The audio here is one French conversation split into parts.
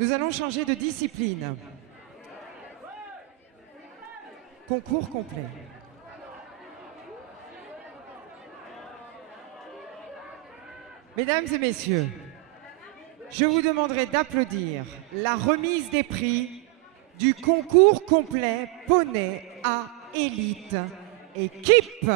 Nous allons changer de discipline. Concours complet. Mesdames et messieurs, je vous demanderai d'applaudir la remise des prix du concours complet poney A élite équipe.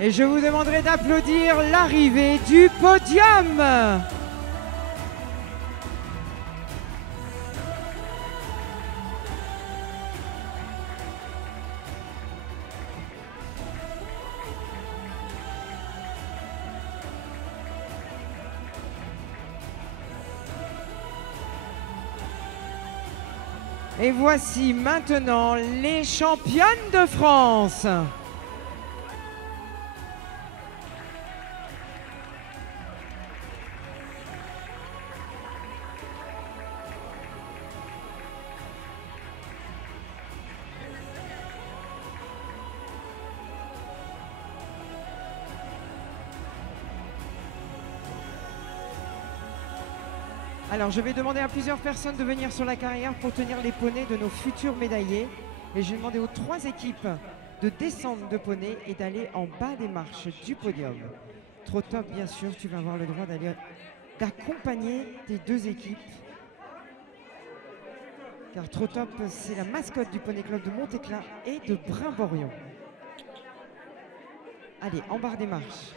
Et je vous demanderai d'applaudir l'arrivée du podium. Et voici maintenant les championnes de France. Alors, je vais demander à plusieurs personnes de venir sur la carrière pour tenir les poneys de nos futurs médaillés. Et je vais demander aux 3 équipes de descendre de poney et d'aller en bas des marches du podium. Trop top, bien sûr, tu vas avoir le droit d'accompagner tes 2 équipes. Car Trop top, c'est la mascotte du Poney Club de Montéclin et de Brimborion. Allez, en bas des marches.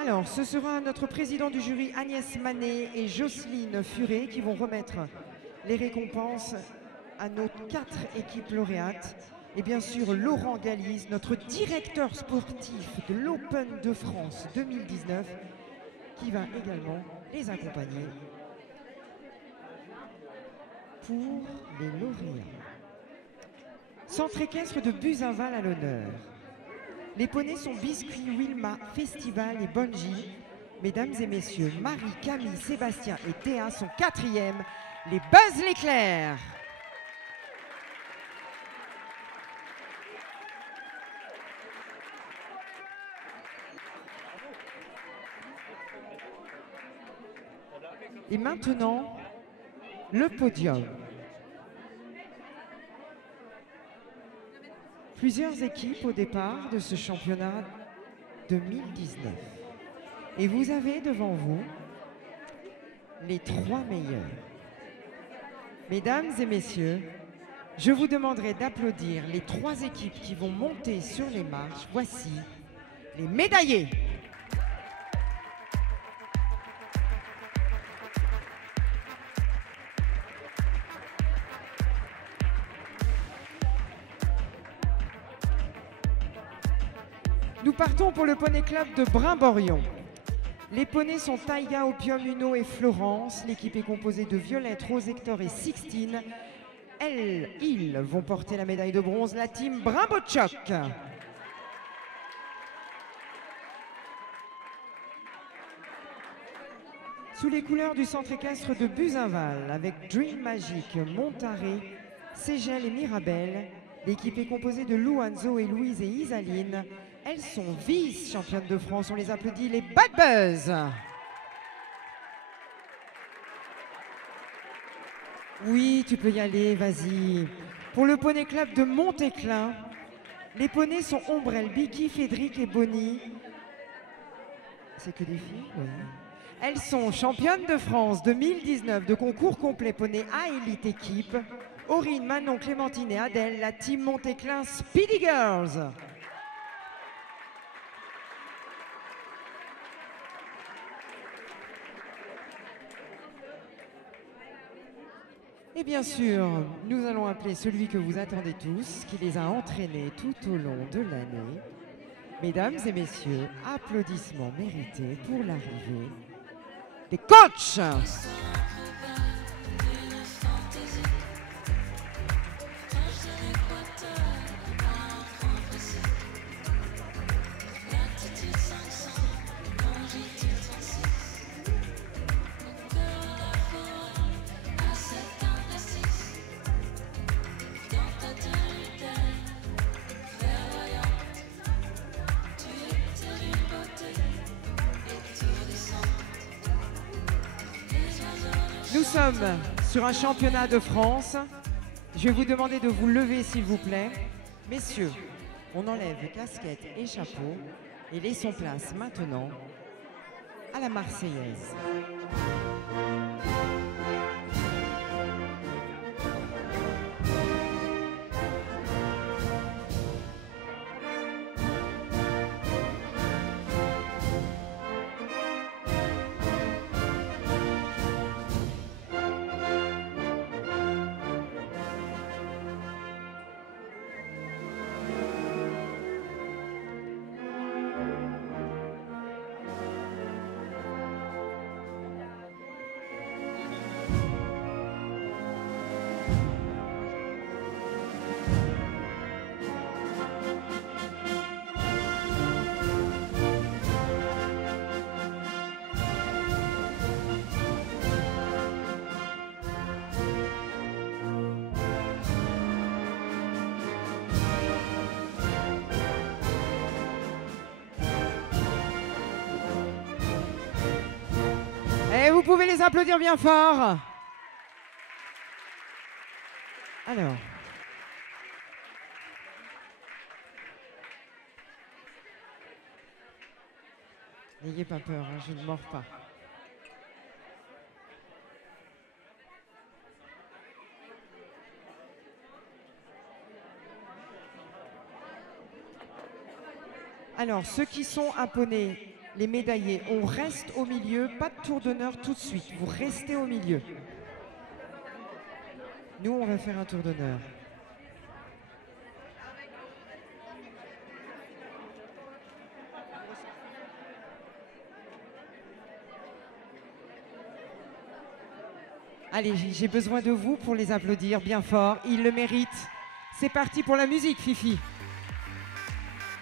Alors, ce sera notre président du jury Agnès Manet et Jocelyne Furet qui vont remettre les récompenses à nos 4 équipes lauréates. Et bien sûr, Laurent Gallis, notre directeur sportif de l'Open de France 2019, qui va également les accompagner pour les lauréats. Centre équestre de Buzenval à l'honneur. Les poneys sont Biscuit, Wilma, Festival et Bonji. Mesdames et messieurs, Marie, Camille, Sébastien et Théa sont 4e. Les Buzz l'éclair. Et maintenant, le podium. Plusieurs équipes au départ de ce championnat 2019. Et vous avez devant vous les 3 meilleurs. Mesdames et messieurs, je vous demanderai d'applaudir les 3 équipes qui vont monter sur les marches. Voici les médaillés. Nous partons pour le Poney Club de Brimborion. Les poneys sont Taïga, Opium, Uno et Florence. L'équipe est composée de Violette, Rose, Hector et Sixtine. Ils vont porter la médaille de bronze, la team Brimbo-Tchoc. Sous les couleurs du centre équestre de Buzenval, avec Dream Magic, Montaré, Ségel et Mirabel, l'équipe est composée de Lou, Anzo et Louise et Isaline. Elles sont vice-championnes de France. On les applaudit, les Bad Buzz. Oui, tu peux y aller, vas-y. Pour le Poney Club de Montéclin, les poneys sont Ombrelle, Biki, Fédric et Bonnie. C'est que des filles, oui. Elles sont championnes de France 2019 de concours complet poney A élite équipe. Aurine, Manon, Clémentine et Adèle, la team Montéclin Speedy Girls. Et bien sûr, nous allons appeler celui que vous attendez tous, qui les a entraînés tout au long de l'année. Mesdames et messieurs, applaudissements mérités pour l'arrivée des coachs. Nous sommes sur un championnat de France. Je vais vous demander de vous lever s'il vous plaît. Messieurs, on enlève casquettes et chapeaux et laissons place maintenant à la Marseillaise. Et vous pouvez les applaudir bien fort. Alors. N'ayez pas peur, hein, je ne mords pas. Alors, ceux qui sont abonnés, les médaillés, on reste au milieu, pas de tour d'honneur tout de suite, vous restez au milieu. Nous, on va faire un tour d'honneur. Allez, j'ai besoin de vous pour les applaudir bien fort, ils le méritent. C'est parti pour la musique, Fifi.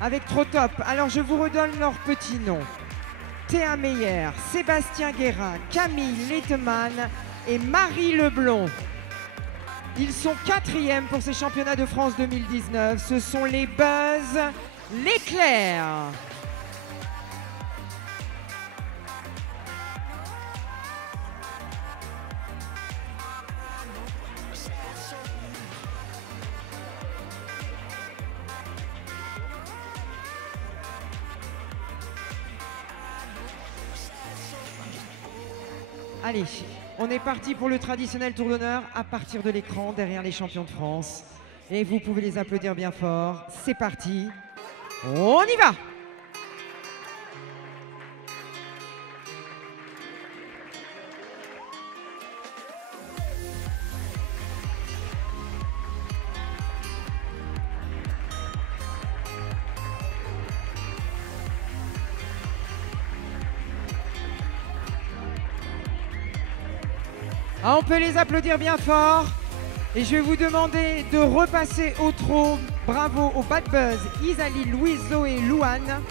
Avec Trop Top. Alors, je vous redonne leurs petits noms. Théa Meyer, Sébastien Guérin, Camille Lettemann et Marie Leblond. Ils sont 4e pour ces championnats de France 2019. Ce sont les Buzz L'Éclair. Allez, on est parti pour le traditionnel tour d'honneur à partir de l'écran derrière les champions de France. Et vous pouvez les applaudir bien fort. C'est parti. On y va! Ah, on peut les applaudir bien fort. Et je vais vous demander de repasser au trot. Bravo aux Bad Buzz, Isalie, Louise, Zoé, Louane,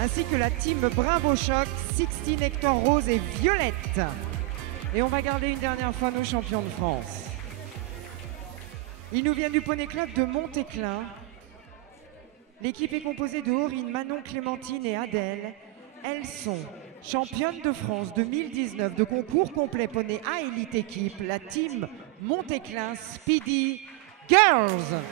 ainsi que la team Bravo Choc, Sixtine, Hector, Rose et Violette. Et on va garder une dernière fois nos champions de France. Ils nous viennent du Poney Club de Montéclin. L'équipe est composée de Aurine, Manon, Clémentine et Adèle. Elles sont championnes de France 2019 de concours complet poney à élite équipe, la team Montéclin Speedy Girls.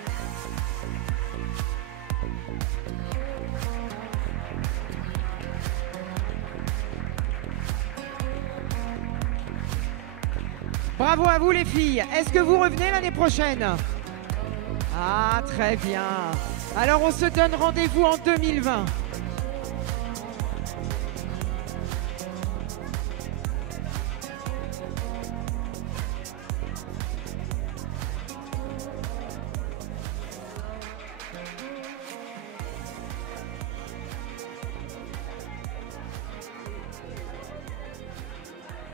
Bravo à vous les filles. Est-ce que vous revenez l'année prochaine? Ah, très bien. Alors on se donne rendez-vous en 2020